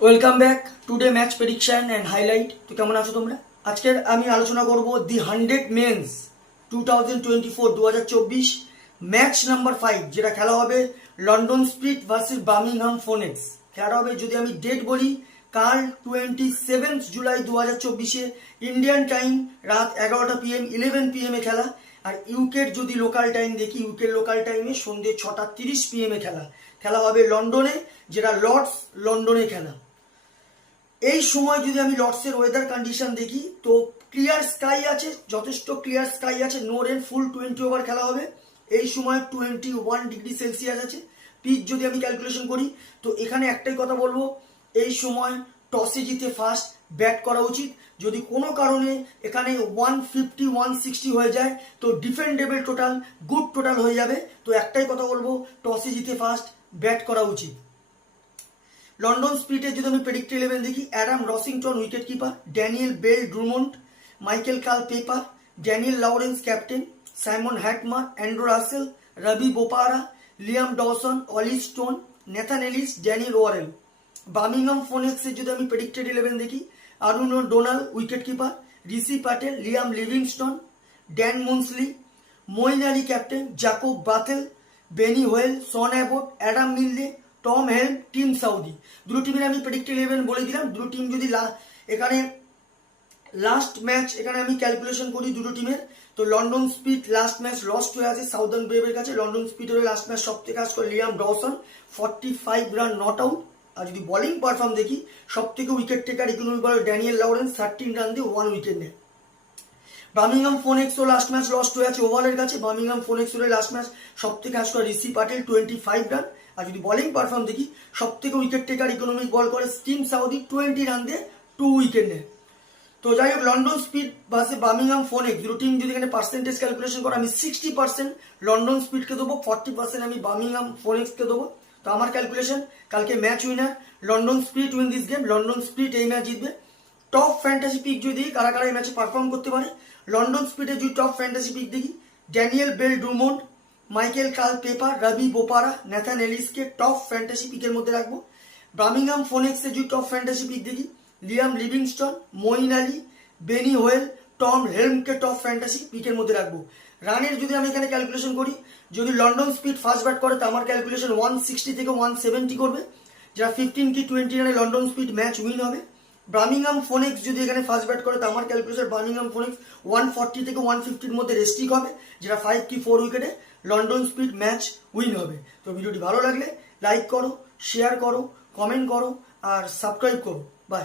Welcome back today match prediction and highlight. তো কেমন আছো তোমরা? আজকের আমি আলোচনা করব দি 100 মেন্স 2024 ম্যাচ নাম্বার 5, যেটা খেলা হবে London spirit versus Birmingham phonics. খেলাটা হবে, যদি আমি ডেট বলি, কাল 27 জুলাই 2024 ইন্ডিয়ান টাইম রাত 11টা PM 11 PM এ খেলা। আর ইউকের যদি লোকাল টাইম দেখি, ইউকের লোকাল টাইমে সন্ধ্যে 6:30 PM এ খেলা। খেলা হবে লন্ডনে, যেটা লর্ডস লন্ডনে খেলা। এই সময় যদি আমি লর্ডসের ওয়েদার কন্ডিশন দেখি, তো ক্লিয়ার স্কাই আছে, যথেষ্ট ক্লিয়ার স্কাই আছে, নো রেন, ফুল 20 ওভার খেলা হবে। এই সময় 21°C আছে। পিচ যদি আমি ক্যালকুলেশন করি, তো এখানে একটাই কথা বলবো, এই সময় টসে জিতে ফার্স্ট ব্যাট করা উচিত। যদি কোনো কারণে এখানে 150 160 হয়ে যায়, তো ডিফেন্ডেবল টোটাল, গুড টোটাল হয়ে যাবে। তো একটাই কথা বলবো, টসে জিতে ফার্স্ট ব্যাট করা উচিত। লন্ডন স্পিরিটে যদি আমি প্রেডিক্ট 11 দেখি, Adam Rossington wicket keeper, Daniel Bell Drummond, Michael Carl Pepper, Daniel Lawrence captain, Simon Hetmyer, Andrew Russell, Ravi Bopara, Liam Dawson, Olly Stone, Nathan Ellis, Daniel Worrall. Birmingham ফোনেক্সের যদি আমি প্রেডিক্টেড 11 দেখি, আরুণ ডোনাল wicket keeper, Rishi Patel, Liam Livingstone, Dan Mousley, Moeen Ali captain, Jacob Bethell, Benny Howell, Sean Abbott, Adam Milne, Tom Helm, Tim Southee. দুটো টিমের আমি predicted 11 বলে দিলাম। দুটো টিম যদি এখানে লাস্ট ম্যাচ এখানে আমি ক্যালকুলেশন করি দুটো টিমের, তো London speed last match lost হয়ে আছে সাউদার্ন ব্রেভের কাছে। লন্ডন স্পিডের লাস্ট ম্যাচ সব থেকে কাজ করে Liam Dawson, 45 run not out. আর যদি বোলিং পারফর্ম দেখি, সব থেকে wicket taker economy bowler Daniel Lawrence 13 run দিয়ে 1 উইকেট নেয়। বার্মিংহাম ফোনেক্সও লাস্ট ম্যাচ লস্ট হয়ে আছে ওভারের কাছে। বার্মিংহাম ফোনেক্সের লাস্ট ম্যাচ সব থেকে কাজ করে ঋষি প্যাটেল, 25 রান। আর যদি বোলিং পারফর্ম দেখি, সব থেকে উইকেট টেকার ইকোনমিক বল করে টিম সাউদি, 20 রান দিয়ে 2 উইকেট নেয়। তো যাই হোক, London speed versus Birmingham phonics দুটো টিম যদি এখানে পার্সেন্টেজ ক্যালকুলেশন করে, আমি 60% লন্ডন স্পিডকে দেবো, 40% আমি বার্মিংহাম ফোনেক্সকে দেবো। তো আমার ক্যালকুলেশন, কালকে match winner London speed win this game. London speed এই ম্যাচ জিতবে। টপ ফ্যান্টাসি পিক যদি কারা কারা এই ম্যাচে পারফর্ম করতে পারে, লন্ডন স্পিডে যদি টপ ফ্যান্টাসি পিক দেখি, Daniel Bell Drummond, Michael Carl Pepper, Ravi Bopara, Nathan এলিসকে টপ ফ্যান্টাসি পিকের মধ্যে রাখবো। বার্মিংহাম ফোনেক্সে যদি টপ ফ্যান্টাসি পিক দেখি, Liam Livingstone, Moeen Ali, Benny Howell, Tom হেলমকে টপ ফ্যান্টাসি পিকের মধ্যে রাখবো। রানের যদি আমি এখানে ক্যালকুলেশন করি, যদি লন্ডন স্পিড ফার্স্ট ব্যাট করে, তো আমার ক্যালকুলেশন 160 থেকে 170 করবে, যারা 15 কি 20 রানে লন্ডন স্পিড ম্যাচ উইন হবে। বার্মিংহাম ফোনেক্স যদি এখানে ফার্স্ট ব্যাট করে, তো আমার ক্যালকুলেশন বার্মিংহাম ফোনেক্স 140 থেকে 150-র মধ্যে রেস্ট্রিক হবে, যেটা 5 কি 4 উইকেটে লন্ডন স্পিড ম্যাচ উইন হবে। তো ভিডিওটি ভালো লাগলে লাইক করো, শেয়ার করো, কমেন্ট করো আর সাবস্ক্রাইব করো। বাই।